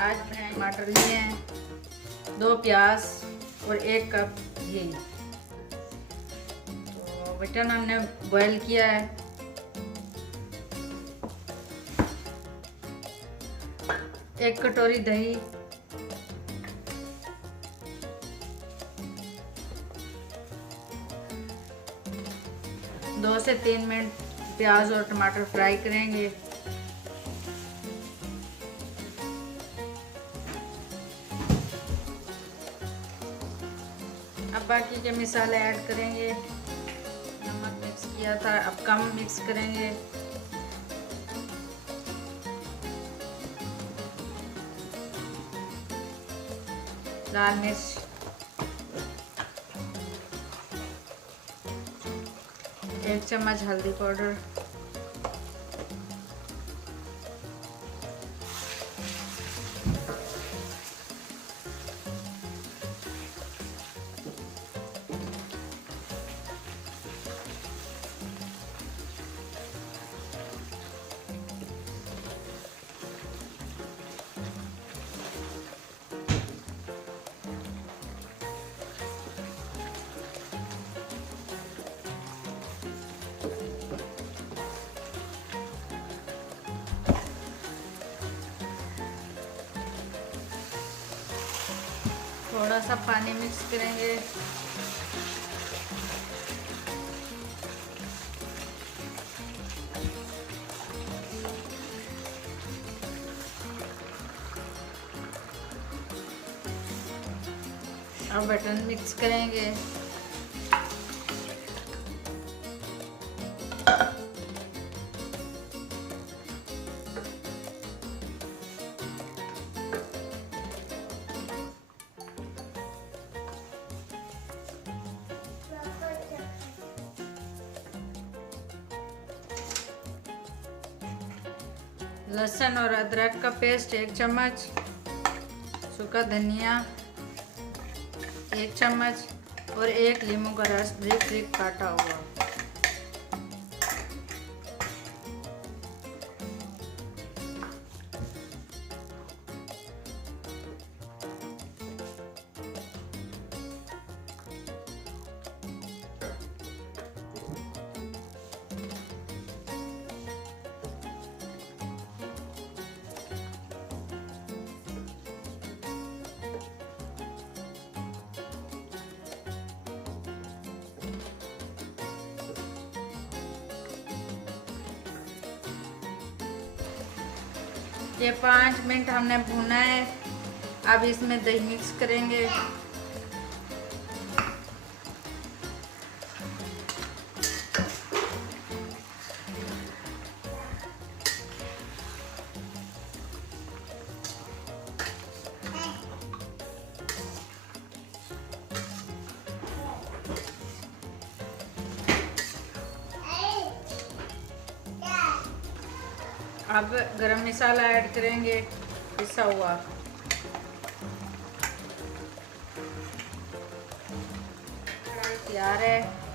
आज मैंने टमाटर लिए हैं, 2 प्याज और 1 कप घी। तो मटन हमने बॉयल किया है। एक कटोरी दही, 2 से 3 मिनट प्याज और टमाटर फ्राई करेंगे। अब बाकी के मसाले ऐड करेंगे। नमक मिक्स किया था, अब कम मिक्स करेंगे। लाल मिर्च, 1 चम्मच हल्दी पाउडर, थोड़ा सा पानी मिक्स करेंगे। अब बटन मिक्स करेंगे। लहसुन और अदरक का पेस्ट 1 चम्मच, सूखा धनिया 1 चम्मच और 1 नींबू का रस बारीक काटा हुआ। ये 5 मिनट हमने भूना है। अब इसमें दही मिक्स करेंगे। अब गरम मसाला ऐड करेंगे, पिसा हुआ। तैयार है।